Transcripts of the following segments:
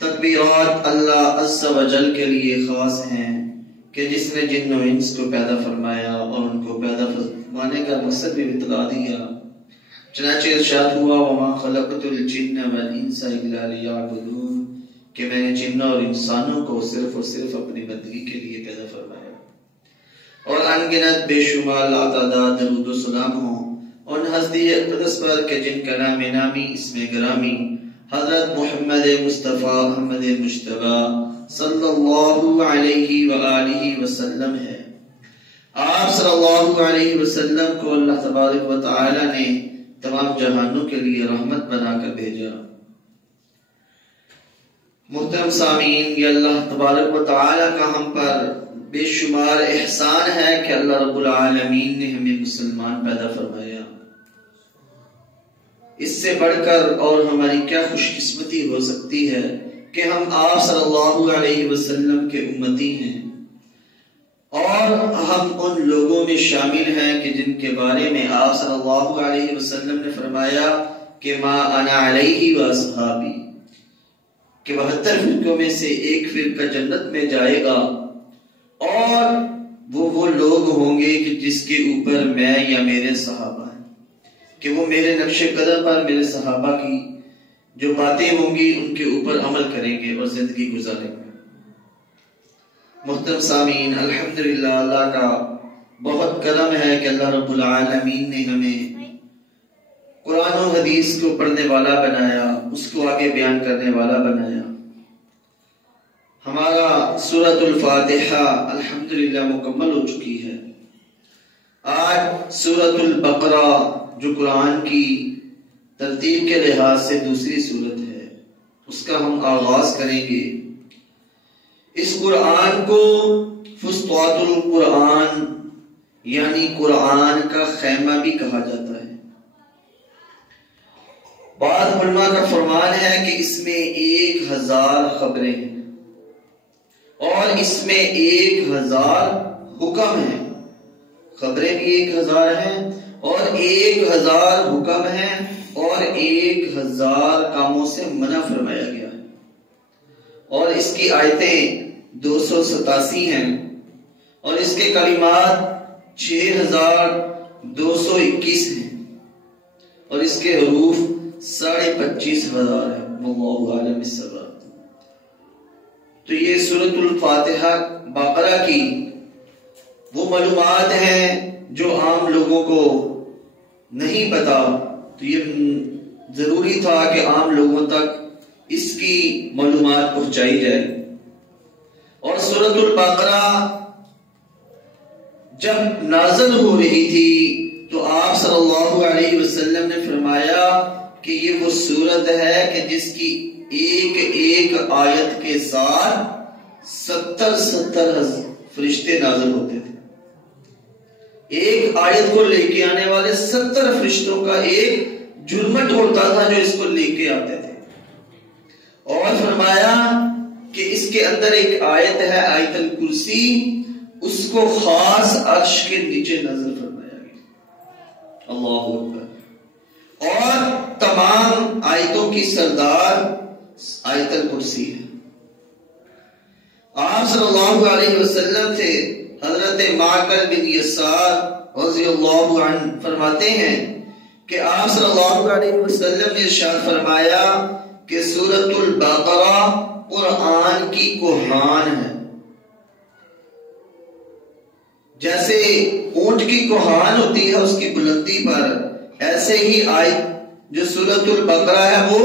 تکبیرات اللہ عز و جل کے لیے خاص ہیں کہ جس نے جن و انس کو پیدا فرمایا اور ان کو پیدا فرمانے کا مقصد بھی بتلا دیا۔ چنانچہ ارشاد ہوا وما خلقت الجن والانس الا لیعبدون، کہ میں نے جنوں اور انسانوں کو صرف اور صرف اپنی بندگی کے لیے پیدا فرمایا۔ اور انگنت بے شمار لاتعداد درود و سلام ہوں ان ہستی اقدس پر کہ جن کا نام نامی اسم گرامی حضرت محمد مصطفیٰ محمد مجتبی صلی اللہ علیہ وآلہ وسلم ہے۔ آپ صلی اللہ علیہ وسلم کو اللہ تبارک و تعالی نے تمام جہانوں کے لیے رحمت بنا کر بھیجا۔ محترم سامعین، یہ اللہ تبارک و تعالی کا ہم پر بے شمار احسان ہے کہ اللہ رب العالمین نے ہمیں مسلمان پیدا فرمایا۔ اس سے بڑھ کر اور ہماری کیا خوش قسمتی ہو سکتی ہے کہ ہم آپ صلی اللہ علیہ وسلم کے امتی ہیں اور ہم ان لوگوں میں شامل ہیں کہ جن کے بارے میں آپ صلی اللہ علیہ وسلم نے فرمایا کہ ما انا علیہ واصحابی، کہ 72 فرقوں میں سے ایک فرقہ جنت میں جائے گا اور وہ لوگ ہوں گے کہ جس کے اوپر میں یا میرے صحابہ ہیں، کہ وہ میرے نقش قدم پر میرے صحابہ کی جو باتیں ہوں گی ان کے اوپر عمل کریں گے اور زندگی گزاریں گے۔ محترم سامعین، الحمدللہ اللہ کا بہت کرم ہے کہ اللہ رب العالمین نے ہمیں قرآن و حدیث کو پڑھنے والا بنایا، اس کو آگے بیان کرنے والا بنایا۔ ہمارا سورۃ الفاتحہ الحمدللہ مکمل ہو چکی ہے۔ آج سورۃ البقرہ جو قرآن کی ترتیب کے لحاظ سے دوسری سورت ہے، اس کا ہم آغاز کریں گے۔ اس قرآن کو فسطاط القرآن یعنی قرآن کا خیمہ بھی کہا جاتا ہے۔ بعض علماء کا فرمان ہے کہ اس میں 1000 خبریں ہیں اور اس میں 1000 حکم ہیں۔ خبریں بھی 1000 ہیں اور 1000 حکم ہیں اور 1000 کاموں سے منع فرمایا گیا ہے، اور اس کی آیتیں 287 ہیں اور اس کے کلمات 6221 ہیں اور اس کے حروف 25,500 ہیں۔ واللہ اعلم بالصواب۔ تو یہ سورۃ الفاتحہ بقرہ کی وہ معلومات ہیں جو عام لوگوں کو نہیں پتا، تو یہ ضروری تھا کہ عام لوگوں تک اس کی معلومات پہنچائی جائے۔ اور سورۃ البقرہ جب نازل ہو رہی تھی تو آپ صلی اللہ علیہ وسلم نے فرمایا کہ یہ وہ سورت ہے کہ جس کی ایک آیت کے ساتھ 70 فرشتے نازل ہوتے تھے۔ ایک آیت کو لے کے آنے والے 70 فرشتوں کا ایک جرمٹ ہوتا تھا جو اس کو لے کے آتے تھے۔ اور فرمایا کہ اس کے اندر ایک آیت ہے آیت الکرسی، اس کو خاص عرش کے نیچے نازل فرمایا گیا۔ اللہ اکبر۔ اور تمام آیتوں کی سردار آیت الکرسی ہے۔ آپ صلی اللہ علیہ وسلم سے حضرت معقل بن یسار رضی اللہ عنہ فرماتے ہیں کہ آپ صلی اللہ علیہ وسلم نے ارشاد فرمایا کہ سورۃ البقرہ قرآن کی کوہان ہے۔ جیسے اونٹ کی کوہان ہوتی ہے اس کی بلندی پر، ایسے ہی آیت جو سورۃ البقرہ ہے وہ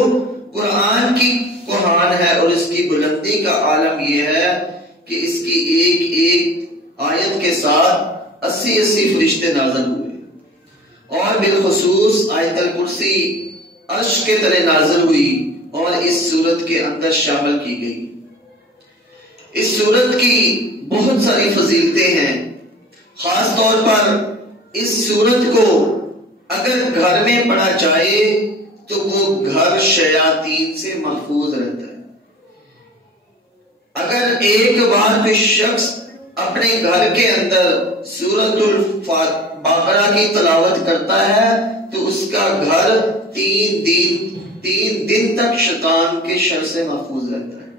قرآن کی کوہان ہے، اور اس کی بلندی کا عالم یہ ہے کہ اس کی ایک آیت کے ساتھ 80 فرشتے نازل ہوئے، اور بالخصوص آیت الکرسی عرش کے تلے نازل ہوئی اور اس سورت کے اندر شامل کی گئی۔ اس سورت کی بہت ساری فضیلتیں ہیں۔ خاص طور پر اس سورت کو اگر گھر میں پڑھا جائے تو وہ گھر شیاطین سے محفوظ رہتا ہے۔ اگر ایک بار کوئی شخص اپنے گھر کے اندر سورۃ البقرہ کی تلاوت کرتا ہے تو اس کا گھر 3 دن 3 دن تک شیطان کے شر سے محفوظ رہتا ہے۔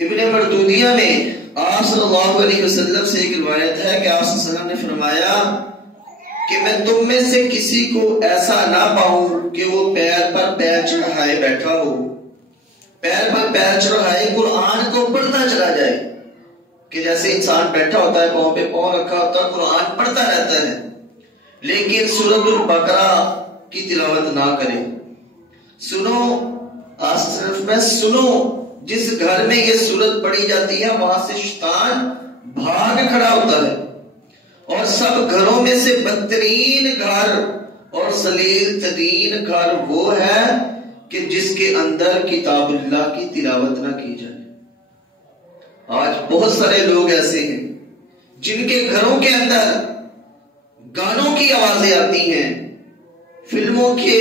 ابن مردودیہ میں آپ صلی اللہ علیہ وسلم سے ایک روایت ہے کہ آپ صلی اللہ علیہ وسلم نے فرمایا کہ میں تم میں سے کسی کو ایسا نہ پاؤں کہ وہ پیر پر پیر چڑھائے بیٹھا ہو، پیر پر پیر چڑھائے قرآن کو پڑھتا چلا جائے، کہ جیسے انسان بیٹھا ہوتا ہے پاؤں پہ پاؤں رکھا ہوتا ہے قرآن پڑھتا رہتا ہے، لیکن سورۃ البقرہ کی تلاوت نہ کرے۔ سنو، صرف میں سنو، جس گھر میں یہ سورت پڑھی جاتی ہے وہاں سے شیطان بھاگ کھڑا ہوتا ہے، اور سب گھروں میں سے بدترین گھر اور ذلیل ترین گھر وہ ہے کہ جس کے اندر کتاب اللہ کی تلاوت نہ کی جائے۔ آج بہت سارے لوگ ایسے ہیں جن کے گھروں کے اندر گانوں کی آوازیں آتی ہیں، فلموں کے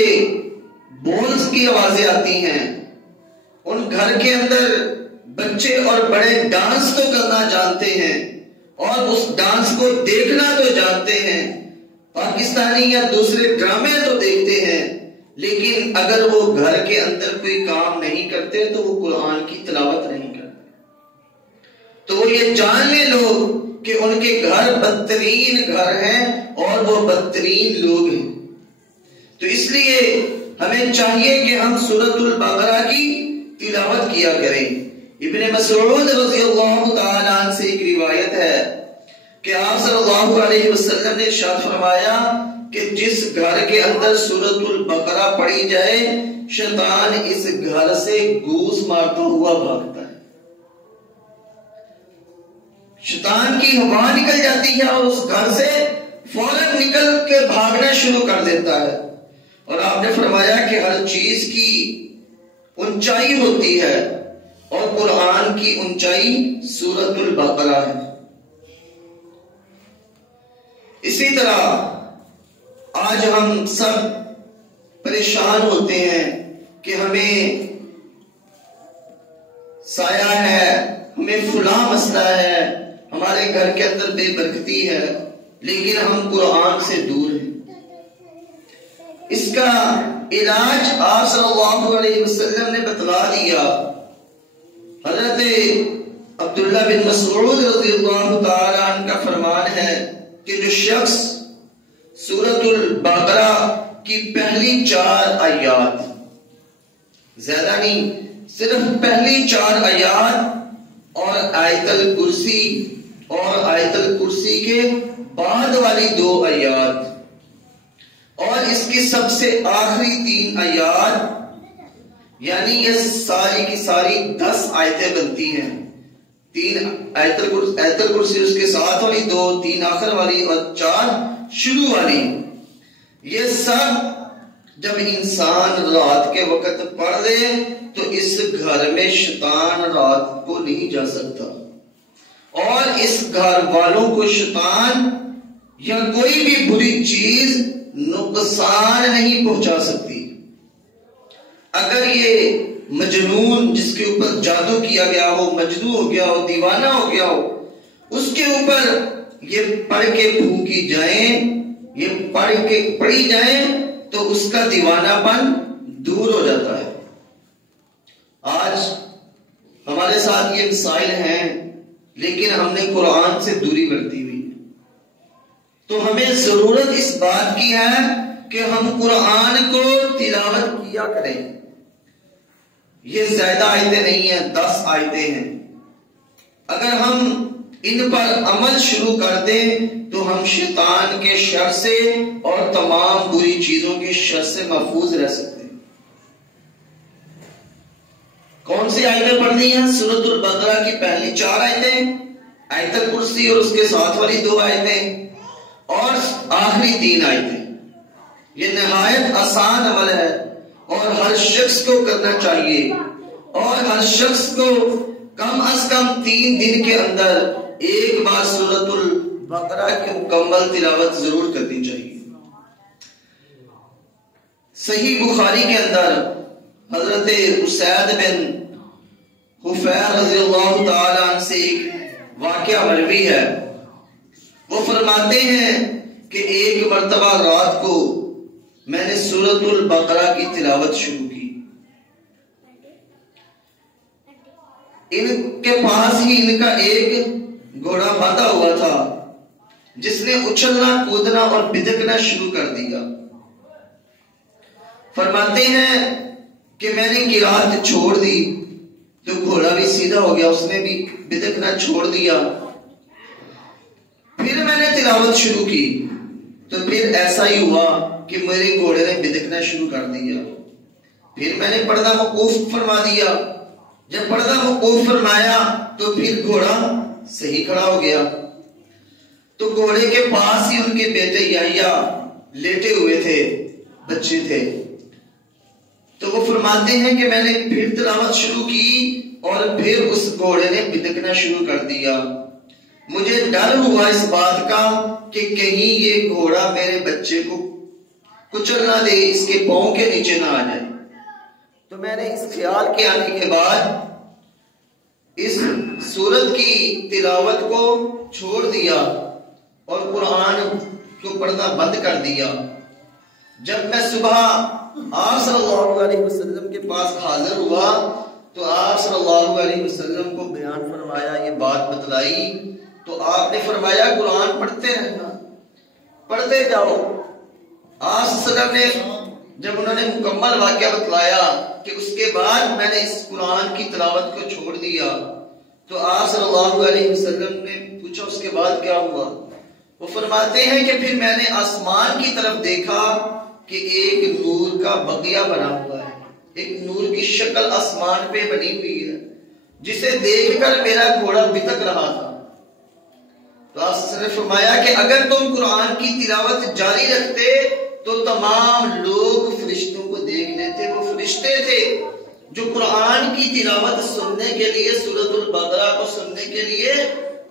بولز کی آوازیں آتی ہیں، ان گھر کے اندر بچے اور بڑے ڈانس تو کرنا جانتے ہیں اور اس ڈانس کو دیکھنا تو جانتے ہیں، پاکستانی یا دوسرے ڈرامے تو دیکھتے ہیں، لیکن اگر وہ گھر کے اندر کوئی کام نہیں کرتے تو وہ قرآن کی تلاوت نہیں کرتے۔ تو وہ یہ جان لے لوگ کہ ان کے گھر بدترین گھر ہیں اور وہ بدترین لوگ ہیں۔ تو اس لیے ہمیں چاہیے کہ ہم سورۃ البقرہ کی تلاوت کیا کریں۔ ابن مسعود رضی اللہ تعالی عنہ سے ایک روایت ہے کہ آپ صلی اللہ علیہ وسلم نے ارشاد فرمایا کہ جس گھر کے اندر سورۃ البقرہ پڑھی جائے شیطان اس گھر سے گوس مارتا ہوا بھاگتا ہے۔ شیطان کی ہوا نکل جاتی ہے اور اس گھر سے فوراً نکل کے بھاگنا شروع کر دیتا ہے۔ اور آپ نے فرمایا کہ ہر چیز کی اونچائی ہوتی ہے اور قرآن کی اونچائی سورۃ البقرہ ہے۔ اسی طرح آج ہم سب پریشان ہوتے ہیں کہ ہمیں سایہ ہے، ہمیں فلاں مسئلہ ہے، ہمارے گھر کے اندر بے برکتی ہے، لیکن ہم قرآن سے دور ہیں۔ اس کا علاج آپ صلی اللہ علیہ وسلم نے بتلا دیا۔ حضرت عبداللہ بن مسعود رضی اللہ تعالی عنہ کا فرمان ہے کہ جو شخص سورۃ البقرہ کی پہلی 4 آیات، زیادہ نہیں، صرف پہلی 4 آیات اور آیت الکرسی اور آیت الکرسی کے بعد والی 2 آیات اور اس کی سب سے آخری 3 آیات، یعنی یہ ساری کی ساری 10 آیتیں بنتی ہیں۔ 3 آیت الکرسی اس کے ساتھ والی 2، 3 آخر والی اور 4 شروع والی، یہ سب جب انسان رات کے وقت پڑھ لے تو اس گھر میں شیطان رات کو نہیں جا سکتا، اور اس گھر والوں کو شیطان یا کوئی بھی بری چیز نقصان نہیں پہنچا سکتی۔ اگر یہ مجنون جس کے اوپر جادو کیا گیا ہو، مجنون ہو گیا ہو، دیوانہ ہو گیا ہو، اس کے اوپر یہ پڑھ کے پھونکی جائیں، یہ پڑھی جائیں تو اس کا دیوانہ پن دور ہو جاتا ہے۔ آج ہمارے ساتھ یہ مسائل ہیں، لیکن ہم نے قرآن سے دوری برتی ہوئی۔ تو ہمیں ضرورت اس بات کی ہے کہ ہم قرآن کو تلاوت کیا کریں۔ یہ زیادہ آیتیں نہیں ہیں، 10 آیتیں ہیں۔ اگر ہم ان پر عمل شروع کر دیں تو ہم شیطان کے شر سے اور تمام بری چیزوں کے شر سے محفوظ رہ سکتے ہیں۔ کون سی آیتیں پڑھنی ہیں؟ سورۃ البقرہ کی پہلی 4 آیتیں، آیت الکرسی اور اس کے ساتھ والی 2 آیتیں اور آخری 3 آیتیں۔ یہ نہایت آسان عمل ہے اور ہر شخص کو کرنا چاہیے، اور ہر شخص کو کم از کم 3 دن کے اندر ایک بار سورۃ البقرہ کی مکمل تلاوت ضرور کرنی چاہیے۔ صحیح بخاری کے اندر حضرت اسید بن حفیر رضی اللہ تعالی عنہ سے ایک واقعہ مروی ہے۔ وہ فرماتے ہیں کہ ایک مرتبہ رات کو میں نے سورۃ البقرہ کی تلاوت شروع کی. ان کے پاس ہی ان کا ایک گھوڑا باندھا ہوا تھا جس نے اچھلنا کودنا اور بدکنا شروع کر دیا. فرماتے ہیں کہ میں نے قرات چھوڑ دی تو گھوڑا بھی سیدھا ہو گیا, اس نے بھی بدکنا چھوڑ دیا. پھر میں نے تلاوت شروع کی تو پھر ایسا ہی ہوا کہ میرے گھوڑے نے بدکنا شروع کر دیا. پھر میں نے پردہ موقوف فرما دیا. جب پردہ موقوف فرمایا تو پھر گھوڑا صحیح کھڑا ہو گیا. تو گھوڑے کے پاس ہی ان کے بیٹے یحییٰ لیٹے ہوئے تھے, بچے تھے. تو وہ فرماتے ہیں کہ میں نے پھر تلاوت شروع کی اور پھر اس گھوڑے نے بدکنا شروع کر دیا. مجھے ڈر ہوا اس بات کا کہ کہیں یہ گھوڑا میرے بچے کو کچل نہ دے, اس کے پاؤں کے نیچے نہ آ جائے. تو میں نے اس خیال کے آنے کے بعد اس سورت کی تلاوت کو چھوڑ دیا اور قرآن کو پڑھنا بند کر دیا. جب میں صبح آپ صلی اللہ علیہ وسلم کے پاس حاضر ہوا تو آپ صلی اللہ علیہ وسلم کو بیان فرمایا, یہ بات بتلائی. تو آپ نے فرمایا قرآن پڑھتے رہنا, پڑھتے جاؤ. آپ صلی اللہ علیہ وسلم نے جب انہوں نے مکمل واقعہ بتلایا کہ اس کے بعد میں نے اس قرآن کی تلاوت کو چھوڑ دیا, تو آپ صلی اللہ علیہ وسلم نے پوچھا اس کے بعد کیا ہوا. وہ فرماتے ہیں کہ پھر میں نے آسمان کی طرف دیکھا کہ ایک نور کا بقیہ بنا ہوا ہے, ایک نور کی شکل آسمان پہ بنی ہوئی ہے جسے دیکھ کر میرا گھوڑا بتک رہا تھا. تو آپ نے فرمایا کہ اگر تم قرآن کی تلاوت جاری رکھتے تو تمام لوگ فرشتوں کو دیکھ لیتے. وہ فرشتے تھے جو قرآن کی تلاوت سننے کے لیے, سورۃ البقرہ کو سننے کے لیے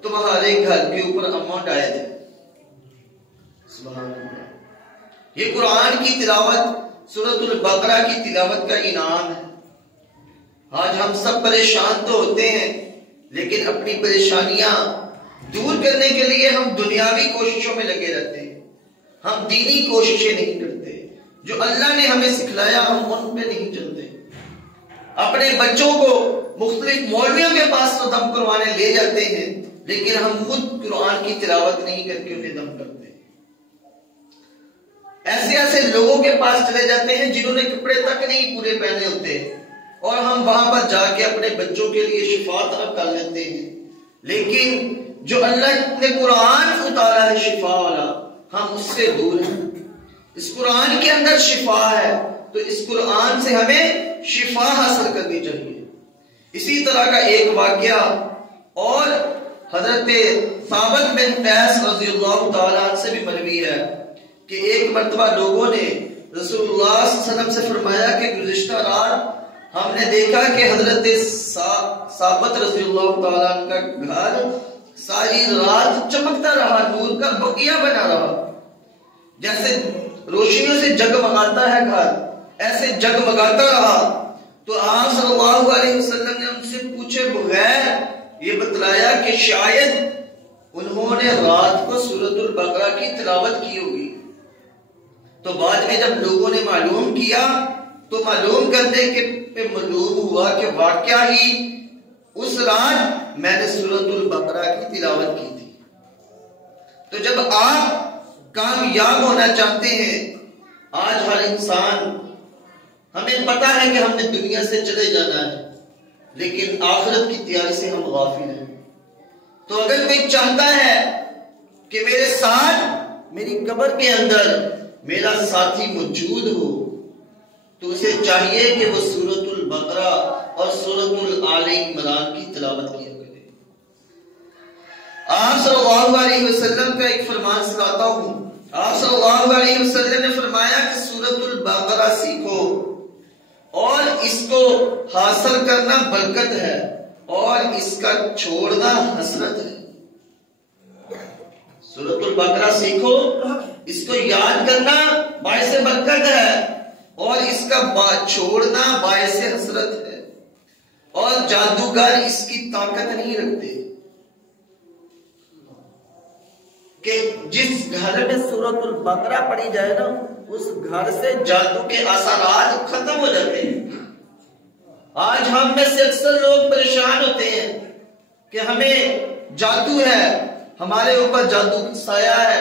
تمہارے گھر کے اوپر اماؤنٹ آئے تھے. سبحان اللہ. یہ قرآن کی تلاوت, سورۃ البقرہ کی تلاوت کا انعام ہے. آج ہم سب پریشان تو ہوتے ہیں لیکن اپنی پریشانیاں دور کرنے کے لیے ہم دنیاوی کوششوں میں لگے رہتے ہیں, ہم دینی کوششیں نہیں کرتے. جو اللہ نے ہمیں سکھلایا ہم ان پہ نہیں چلتے. اپنے بچوں کو مختلف مولویوں کے پاس تو دم کروانے لے جاتے ہیں لیکن ہم خود قرآن کی تلاوت نہیں کر کے انہیں دم کرتے. ایسے ایسے لوگوں کے پاس چلے جاتے ہیں جنہوں نے کپڑے تک نہیں پورے پہنے ہوتے اور ہم وہاں پر جا کے اپنے بچوں کے لیے شفا طلب کر لیتے ہیں. لیکن جو اللہ نے قرآن اتارا ہے شفا والا, ہم اس سے دور ہیں. اس قرآن کے اندر شفا ہے تو اس قرآن سے ہمیں شفا حاصل کرنی چاہیے. اسی طرح کا ایک واقعہ اور حضرت ثابت بن قیس رضی اللہ تعالیٰ عنہ سے بھی مروی ہے کہ ایک مرتبہ لوگوں نے رسول اللہ صلی اللہ علیہ وسلم سے فرمایا کہ گزشتہ رات ہم نے دیکھا کہ حضرت ثابت رضی اللہ تعالیٰ عنہ کا گھر ساری رات چمکتا رہا, نور کا بقیہ بنا رہا. جیسے روشنیوں سے جگمگاتا ہے گھر, ایسے جگمگاتا رہا. تو آپ صلی اللہ علیہ وسلم نے ان سے پوچھے بغیر یہ بتلایا کہ شاید انہوں نے رات کو سورۃ البقرہ کی تلاوت کی ہوگی. تو بعد میں جب لوگوں نے معلوم کیا تو معلوم کرنے کے پہ معلوم ہوا کہ واقعہ ہی اس رات میں نے سورۃ البقرہ کی تلاوت کی تھی. تو جب آپ کامیاب ہونا چاہتے ہیں, آج ہر انسان, ہمیں پتا ہے کہ ہم نے دنیا سے چلے جانا ہے لیکن آخرت کی تیاری سے ہم غافل ہیں. تو اگر کوئی چاہتا ہے کہ میرے ساتھ میری قبر کے اندر میرا ساتھی موجود ہو تو اسے چاہیے کہ وہ سورۃ البقرہ اور سورۃ آل عمران کی تلاوت کیا کرے. آپ صلی اللہ علیہ وسلم کا ایک فرمان سناتا ہوں. آپ صلی اللہ علیہ وسلم نے فرمایا کہ سورۃ البقرہ سیکھو اور اس کو حاصل کرنا برکت ہے اور اس کا چھوڑنا حسرت ہے. سورۃ البقرہ سیکھو, اس کو یاد کرنا باعث برکت ہے اور اس کا چھوڑنا باعث حسرت ہے. اور جادوگر اس کی طاقت نہیں رکھتے کہ جس گھر میں سورۃ البقرہ پڑھی جائے نا اس گھر سے جادو کے اثرات ختم ہو جاتے ہیں۔ آج ہم میں سے اکثر لوگ پریشان ہوتے ہیں کہ ہمیں جادو ہے، ہمارے اوپر جادو کا سایہ ہے۔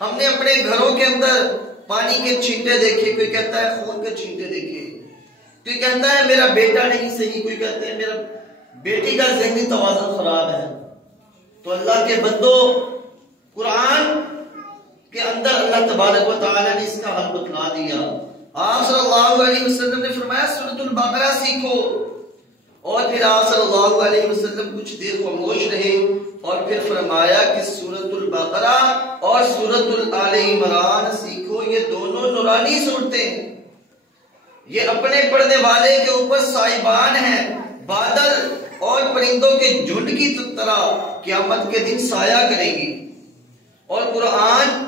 ہم نے اپنے گھروں کے اندر پانی کے چھینٹے دیکھے، کوئی کہتا ہے خون کے چھینٹے دیکھے، کوئی کہتا ہے میرا بیٹا نہیں صحیح، کوئی کہتا ہے میرا بیٹی کا ذہنی توازن خراب ہے۔ تو اللہ کے بندو، قرآن کے اندر اللہ تبارک و تعالیٰ نے اس کا حل بتلا دیا۔ آپ صلی اللہ علیہ وسلم نے فرمایا سورۃ البقرہ سیکھو، اور پھر آپ صلی اللہ علیہ وسلم کچھ دیر خاموش رہے اور پھر فرمایا کہ سورۃ البقرہ اور سورۃ آل عمران سیکھو، یہ دونوں نورانی صورتیں ہیں، یہ اپنے پڑھنے والے کے اوپر سائبان ہیں، بادل اور پرندوں کے جھنڈ کی طرح قیامت کے دن سایہ کریں گی۔ اور قرآن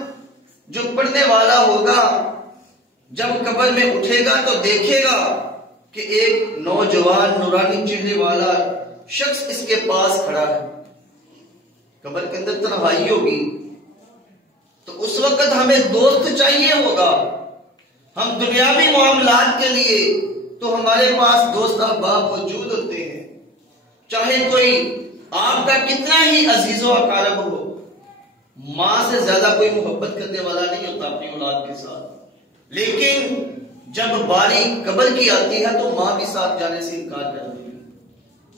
جو پڑھنے والا ہوگا جب قبر میں اٹھے گا تو دیکھے گا کہ ایک نوجوان نورانی چہرے والا شخص اس کے پاس کھڑا ہے۔ قبر کے اندر تنہائی ہوگی تو اس وقت ہمیں دوست چاہیے ہوگا۔ ہم دنیاوی معاملات کے لیے تو ہمارے پاس دوست احباب موجود ہوتے ہیں، چاہے کوئی آپ کا کتنا ہی عزیز و اقارب ہو، ماں سے زیادہ کوئی محبت کرنے والا نہیں ہوتا اپنی اولاد کے ساتھ، لیکن جب باری قبر کی آتی ہے تو ماں بھی ساتھ جانے سے انکار کرتی ہے۔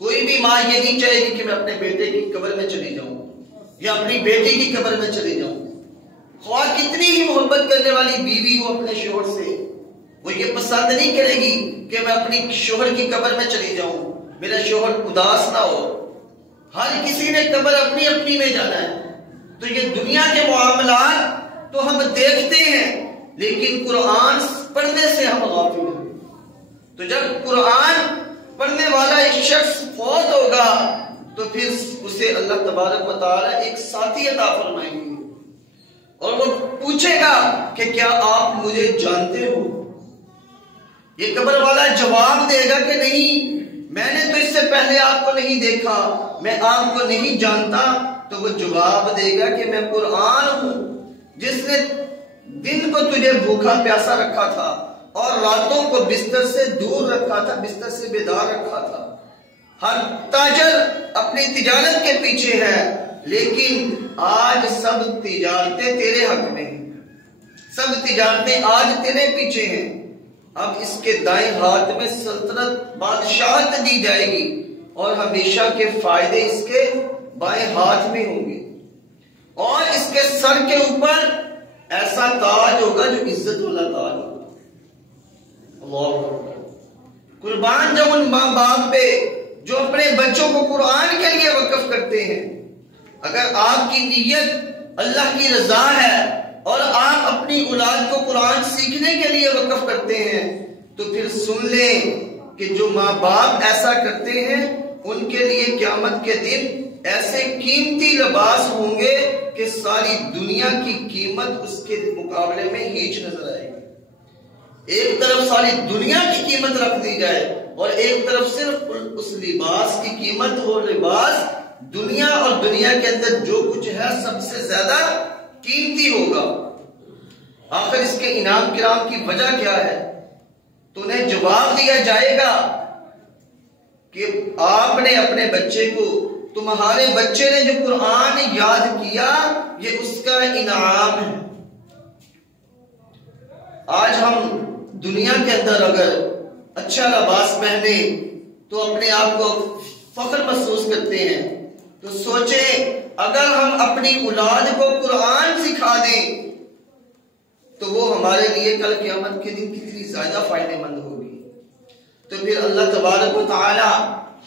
کوئی بھی ماں یہ نہیں چاہے گی کہ میں اپنے بیٹے کی قبر میں چلی جاؤں یا اپنی بیٹی کی قبر میں چلی جاؤں، خواہ کتنی ہی محبت کرنے والی بیوی ہو اپنے شوہر سے، وہ یہ پسند نہیں کرے گی کہ میں اپنی شوہر کی قبر میں چلی جاؤں، میرا شوہر اداس نہ ہو۔ ہر کسی نے قبر اپنی اپنی میں جانا ہے۔ تو یہ دنیا کے معاملات تو ہم دیکھتے ہیں، لیکن قرآن پڑھنے سے ہم غافل ہیں۔ تو جب قرآن پڑھنے والا ایک شخص فوت ہوگا تو پھر اسے اللہ تبارک و تعالی ایک ساتھی عطا فرمائیں گے، اور وہ پوچھے گا کہ کیا آپ مجھے جانتے ہو؟ یہ قبر والا جواب دے گا کہ نہیں، میں نے تو اس سے پہلے آپ کو نہیں دیکھا، میں آپ کو نہیں جانتا۔ تو وہ جواب دے گا کہ میں قرآن ہوں، جس نے دن کو تجھے بھوکا پیاسا رکھا تھا اور راتوں کو بستر سے دور رکھا تھا، بستر سے بیدار رکھا تھا۔ ہر تاجر اپنی تجارت کے پیچھے ہے، لیکن آج سب تجارتیں تیرے حق میں ہیں، سب تجارتیں آج تیرے پیچھے ہیں۔ اب اس کے دائیں ہاتھ میں سلطنت بادشاہت دی جائے گی اور ہمیشہ کے فائدے اس کے بائیں ہاتھ میں ہوں گے، اور اس کے سر کے اوپر ایسا تاج ہوگا جو عزت والا تاج ہوگا۔ اللہ اکبر۔ قربان جب ان ماں باپ پہ جو اپنے بچوں کو قرآن کے لیے وقف کرتے ہیں، اگر آپ کی نیت اللہ کی رضا ہے اور آپ اپنی اولاد کو قرآن سیکھنے کے لیے وقف کرتے ہیں، تو پھر سن لیں کہ جو ماں باپ ایسا کرتے ہیں ان کے لیے قیامت کے دن ایسے قیمتی لباس ہوں گے کہ ساری دنیا کی قیمت اس کے مقابلے میں ہیچ نظر آئے گی۔ ایک طرف ساری دنیا کی قیمت رکھ دی جائے اور ایک طرف صرف اس لباس کی قیمت ہو، لباس دنیا اور دنیا کے اندر جو کچھ ہے سب سے زیادہ قیمتی ہوگا۔ آخر اس کے انعام کرام کی وجہ کیا ہے؟ تو انہیں جواب دیا جائے گا کہ آپ نے اپنے بچے کو، تمہارے بچے نے جو قرآن یاد کیا، یہ اس کا انعام ہے۔ آج ہم دنیا کے اندر اگر اچھا لباس پہنے تو اپنے آپ کو فخر محسوس کرتے ہیں، تو سوچیں اگر ہم اپنی اولاد کو قرآن سکھا دیں تو وہ ہمارے لیے کل قیامت کے دن کتنی زیادہ فائدہ مند ہوگی۔ تو پھر اللہ تبارک و تعالی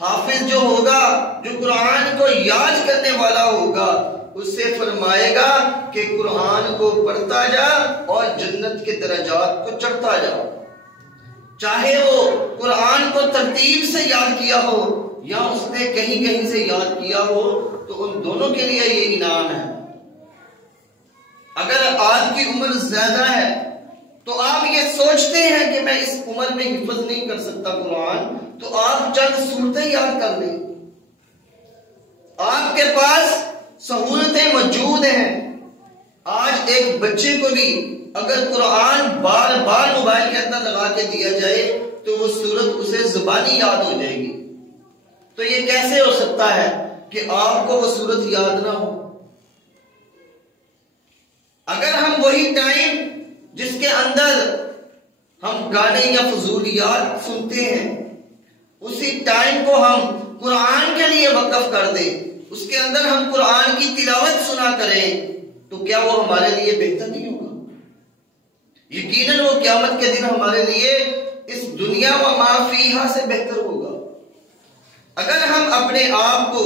حافظ جو ہوگا، جو قرآن کو یاد کرنے والا ہوگا، اس سے فرمائے گا کہ قرآن کو پڑھتا جا اور جنت کے درجات کو چڑھتا جا۔ چاہے وہ قرآن کو ترتیب سے یاد کیا ہو یا اس نے کہیں کہیں سے یاد کیا ہو، تو ان دونوں کے لیے یہ انعام ہے۔ اگر آپ کی عمر زیادہ ہے تو آپ یہ سوچتے ہیں کہ میں اس عمر میں حفظ نہیں کر سکتا قرآن، تو آپ چند صورتیں یاد کر لیں۔ آپ کے پاس سہولتیں موجود ہیں۔ آج ایک بچے کو بھی اگر قرآن بار بار موبائل کے اندر لگا کے دیا جائے تو وہ سورت اسے زبانی یاد ہو جائے گی. تو یہ کیسے ہو سکتا ہے کہ آپ کو وہ سورت یاد نہ ہو؟ اگر ہم وہی ٹائم جس کے اندر ہم گانے یا فضولیات سنتے ہیں اسی ٹائم کو ہم قرآن کے لیے وقف کر دیں، اس کے اندر ہم قرآن کی تلاوت سنا کریں، تو کیا وہ ہمارے لیے بہتر نہیں ہوگا؟ یقیناً وہ قیامت کے دن ہمارے لیے اس دنیا و ما فیہا سے بہتر ہوگا. اگر ہم اپنے آپ کو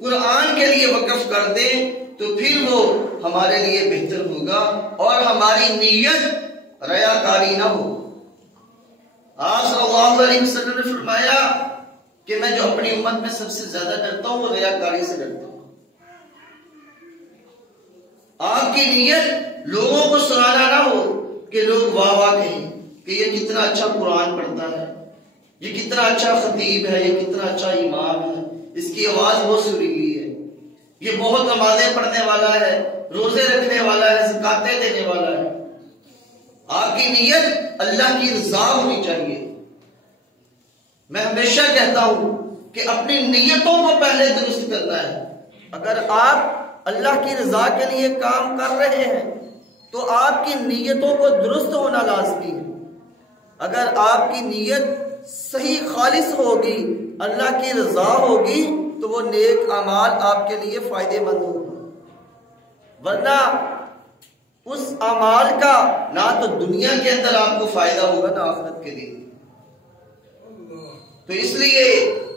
قرآن کے لیے وقف کر دیں تو پھر وہ ہمارے لیے بہتر ہوگا اور ہماری نیت ریاکاری نہ ہو. آپ صلی اللہ علیہ وسلم نے فرمایا کہ میں جو اپنی امت میں سب سے زیادہ ڈرتا ہوں وہ ریاکاری سے ڈرتا ہوں. آپ کی نیت لوگوں کو سنانا نہ ہو کہ لوگ واہ واہ کہیں کہ یہ کتنا اچھا قرآن پڑھتا ہے، یہ کتنا اچھا خطیب ہے، یہ کتنا اچھا امام ہے، اس کی آواز بہت سریلی ہے، یہ بہت نمازیں پڑھنے والا ہے، روزے رکھنے والا ہے، زکاتیں دینے والا ہے. آپ کی نیت اللہ کی رضا ہونی چاہیے. میں ہمیشہ کہتا ہوں کہ اپنی نیتوں کو پہلے درست کرنا ہے. اگر آپ اللہ کی رضا کے لیے کام کر رہے ہیں تو آپ کی نیتوں کو درست ہونا لازمی ہے. اگر آپ کی نیت صحیح خالص ہوگی، اللہ کی رضا ہوگی، تو وہ نیک اعمال آپ کے لیے فائدے مند ہوگا. ورنہ اس اعمال کا نہ تو دنیا کے اندر آپ کو فائدہ ہوگا نہ آخرت کے لیے. تو اس لیے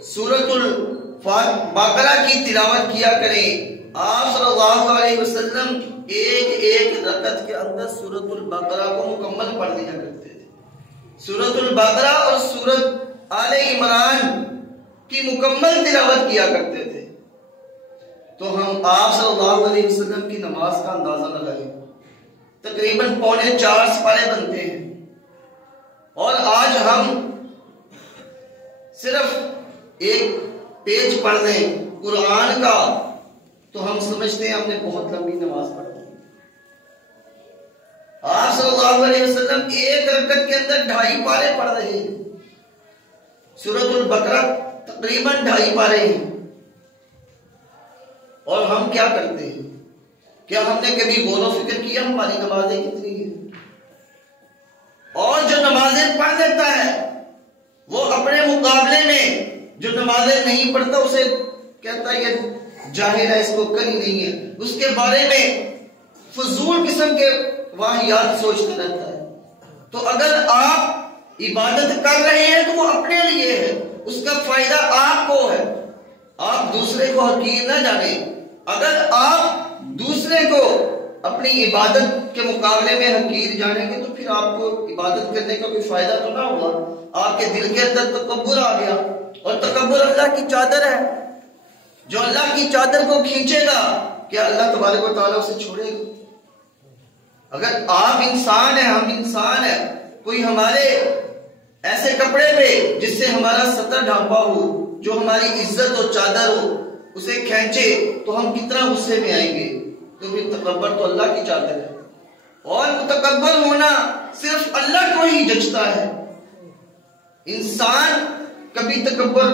سورۃ البقرہ کی تلاوت کیا کریں. آپ صلی اللہ علیہ وسلم ایک ایک رکعت کے اندر سورۃ البقرہ کو مکمل پڑھ لیا کرتے تھے. سورۃ البقرہ اور سورۃ آل عمران کی مکمل تلاوت کیا کرتے تھے. تو ہم آپ صلی اللہ علیہ وسلم کی نماز کا اندازہ لگائیں، تقریباً 4.25 سپارے بنتے ہیں، اور آج ہم صرف ایک پیج پڑھ لیں قرآن کا تو ہم سمجھتے ہیں ہم نے بہت لمبی نماز پڑھی. آپ صلی اللہ علیہ وسلم ایک رکعت کے اندر 2.5 پارے پڑھ رہے ہیں. سورۃ البقرہ تقریباً 2.5 پارے ہیں. اور ہم کیا کرتے ہیں؟ کیا ہم نے کبھی غور و فکر کیا ہماری نمازیں کتنی ہیں؟ اور جو نمازیں پڑھ لیتا ہے وہ اپنے مقابلے میں جو نمازیں نہیں پڑھتا اسے کہتا ہے یہ جاہل ہے، اس کو کری نہیں ہے، اس کے بارے میں فضول قسم کے واہیات سوچتے رہتا ہے. تو اگر آپ عبادت کر رہے ہیں تو وہ اپنے لیے ہے، اس کا فائدہ آپ کو ہے. آپ دوسرے کو حقیر نہ جانیں. اگر آپ دوسرے کو اپنی عبادت کے مقابلے میں حقیر جانیں گے تو پھر آپ کو عبادت کرنے کا کوئی فائدہ تو نہ ہوگا. آپ کے دل کے اندر تکبر آ گیا، اور تکبر اللہ کی چادر ہے. جو اللہ کی چادر کو کھینچے گا کیا اللہ تبارک و تعالیٰ اسے چھوڑے گا؟ اگر آپ انسان ہیں، ہم انسان ہیں، کوئی ہمارے ایسے کپڑے پہ جس سے ہمارا سطر ڈھانپا ہو، جو ہماری عزت اور چادر ہو، اسے کھینچے تو ہم کتنا غصے میں آئیں گے. تو پھر تکبر تو اللہ کی چادر ہے، اور متکبر ہونا صرف اللہ کو ہی جچتا ہے. انسان کبھی تکبر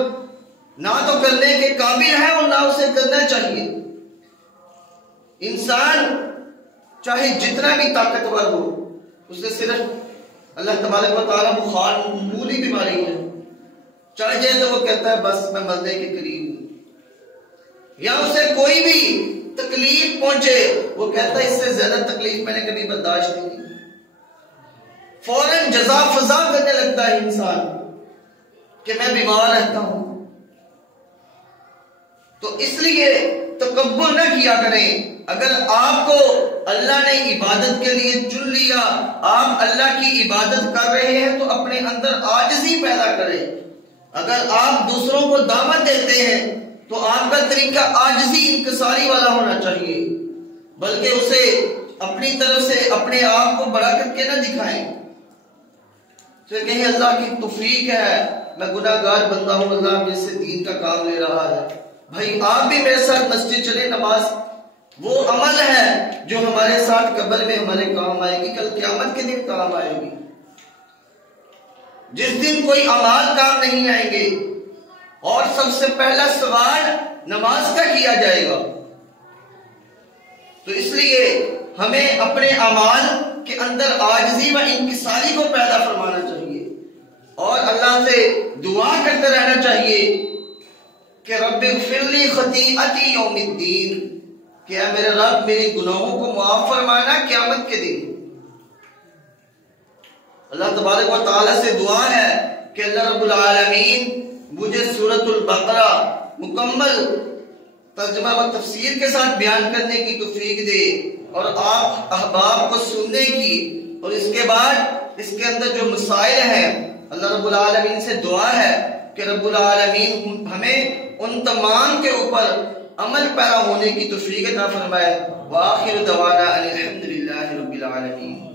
نہ تو کرنے کے قابل ہے اور نہ اسے کرنا چاہیے. انسان چاہے جتنا بھی طاقتور ہو، اسے صرف اللہ تبارک و تعالیٰ بخار معمولی بیماری ہے، چڑھ جائے تو وہ کہتا ہے بس میں مرنے کے قریب ہوں. یا اسے کوئی بھی تکلیف پہنچے وہ کہتا ہے اس سے زیادہ تکلیف میں نے کبھی برداشت نہیں کی. فوراً جزا فضا کرنے لگتا ہے انسان کہ میں بیمار رہتا ہوں. تو اس لیے تکبر نہ کیا کریں. اگر آپ کو اللہ نے عبادت کے لیے چن لیا، آپ اللہ کی عبادت کر رہے ہیں تو اپنے اندر عاجزی پیدا کریں. اگر آپ دوسروں کو دعوت دیتے ہیں تو آپ کا طریقہ عاجزی انکساری والا ہونا چاہیے، بلکہ اسے اپنی طرف سے اپنے آپ کو بڑا کر کے نہ دکھائیں. تو کہیں اللہ کی توفیق ہے، میں گناہ گار بندہ ہوں، اللہ مجھ سے دین کا کام لے رہا ہے. بھائی آپ بھی میرے ساتھ مسجد چلے، نماز وہ عمل ہے جو ہمارے ساتھ قبر میں ہمارے کام آئے گی، کل قیامت کے دن کام آئے گی، جس دن کوئی اعمال کام نہیں آئیں گے۔ اور سب سے پہلا سوال نماز کا کیا جائے گا۔ تو اس لیے ہمیں اپنے اعمال کے اندر عاجزی و انکساری کو پیدا فرمانا چاہیے، اور اللہ سے دعا کرتے رہنا چاہیے کہ رب اغفر لی خطیئتی یوم الدین، کہ اے میرے رب میری گناہوں کو معاف فرمانا قیامت کے دن۔ اللہ تبارک و تعالیٰ سے دعا ہے کہ اللہ رب العالمین مجھے سورۃ البقرہ مکمل ترجمہ و تفسیر کے ساتھ بیان کرنے کی توفیق دے، اور آپ احباب کو سننے کی، اور اس کے بعد اس کے اندر جو مسائل ہیں اللہ رب العالمین سے دعا ہے کہ رب العالمین ہمیں ان تمام کے اوپر عمل پیرا ہونے کی توفیق عطا فرمائے۔ وآخر دعوانا ان الحمد للہ رب العالمین۔